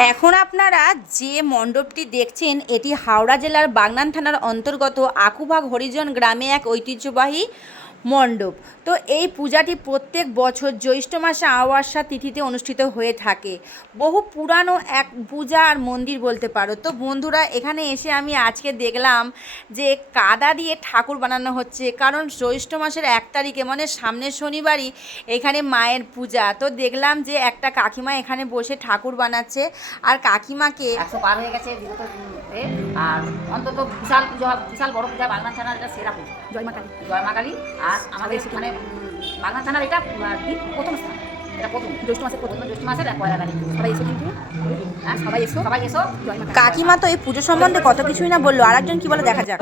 এখন আপনারা যে মণ্ডপটি দেখছেন এটি হাওড়া জেলার বাগনান থানার অন্তর্গত আকুবাগ হরিজন গ্রামে এক ঐতিহ্যবাহী মণ্ডপ। তো এই পূজাটি প্রত্যেক বছর জ্যৈষ্ঠ মাসে অমাবস্যা তিথিতে অনুষ্ঠিত হয়ে থাকে। বহু পুরানো এক পূজা আর মন্দির বলতে পারো। তো বন্ধুরা, এখানে এসে আমি আজকে দেখলাম যে কাদা দিয়ে ঠাকুর বানানো হচ্ছে, কারণ জ্যৈষ্ঠ মাসের 1 তারিখে মানে সামনের শনিবারই এখানে মায়ের পূজা। তো দেখলাম যে একটা কাকিমা এখানে বসে ঠাকুর বানাচ্ছে, আর কাকিমাকে 100 পার হয়ে গেছে বিগত আর অন্তত বিশাল পুজো, বিশাল বড় পূজা বাগনান থানার এটা সেরা পুজো। জয় মা কালী। আর আমাদের মানে বাগনান থানার এটা প্রথম স্থান, এটা প্রথম জ্যৈষ্ঠ মাসের 1 তারিখ। সবাই এসো, কিন্তু সবাই এসো। কাকিমা তো এই পুজো সম্বন্ধে কত কিছুই না বললো, আর একজন কি বলে দেখা যাক।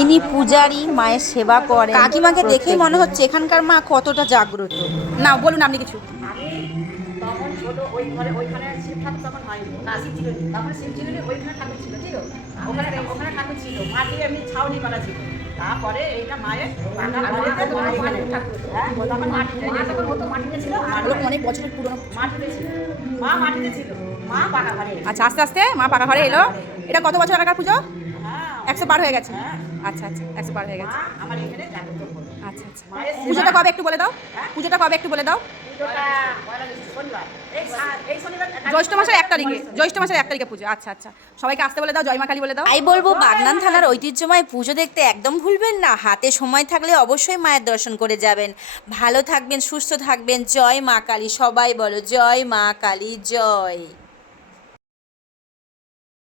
ইনি পূজারী, মায়ের সেবা করে। কাকিমাকে দেখেই মনে হচ্ছে এখানকার মা কতটা জাগ্রত। না, বলুন আপনি কিছু। তখন ছোট ওই ঘরে, ওইখানে শিব ঠাকুর তখন হয়নি, না শিব ছিল, তখন শিব ছিল, ওইখানে ঠাকুর ছিল, ঠিক আছে? ওখানে ঠাকুর ছিল, মাটি এমনি ছাউনি করা ছিল। তারপরে এইটা মায়ের মাটিতে ছিল, অনেক বছরের পুরনো মাটিতে ছিল, মা মাটিতে ছিল, মা পাকা ঘরে। আচ্ছা, আস্তে আস্তে মা পাকা ঘরে এলো। এটা কত বছর আগেকার পুজো? 100 পার হয়ে গেছে। আচ্ছা আচ্ছা, 100 পার হয়ে গেছে। আমার এখানে জাগ্রত হলো। আচ্ছা আচ্ছা, পুজোটা কবে একটু বলে দাও। পুজোটা কবে একটু বলে দাও। জ্যৈষ্ঠ মাসের 1 তারিখে, জ্যৈষ্ঠ মাসের 1 তারিখে পুজো। আচ্ছা আচ্ছা, সবাইকে আসতে বলে দাও, জয় মা কালী বলে দাও। তাই বলবো, বাগনান থানার ঐতিহ্যময় পুজো দেখতে একদম ভুলবেন না। হাতে সময় থাকলে অবশ্যই মায়ের দর্শন করে যাবেন। ভালো থাকবেন, সুস্থ থাকবেন। জয় মা কালী। সবাই বলো জয় মা কালী জয়।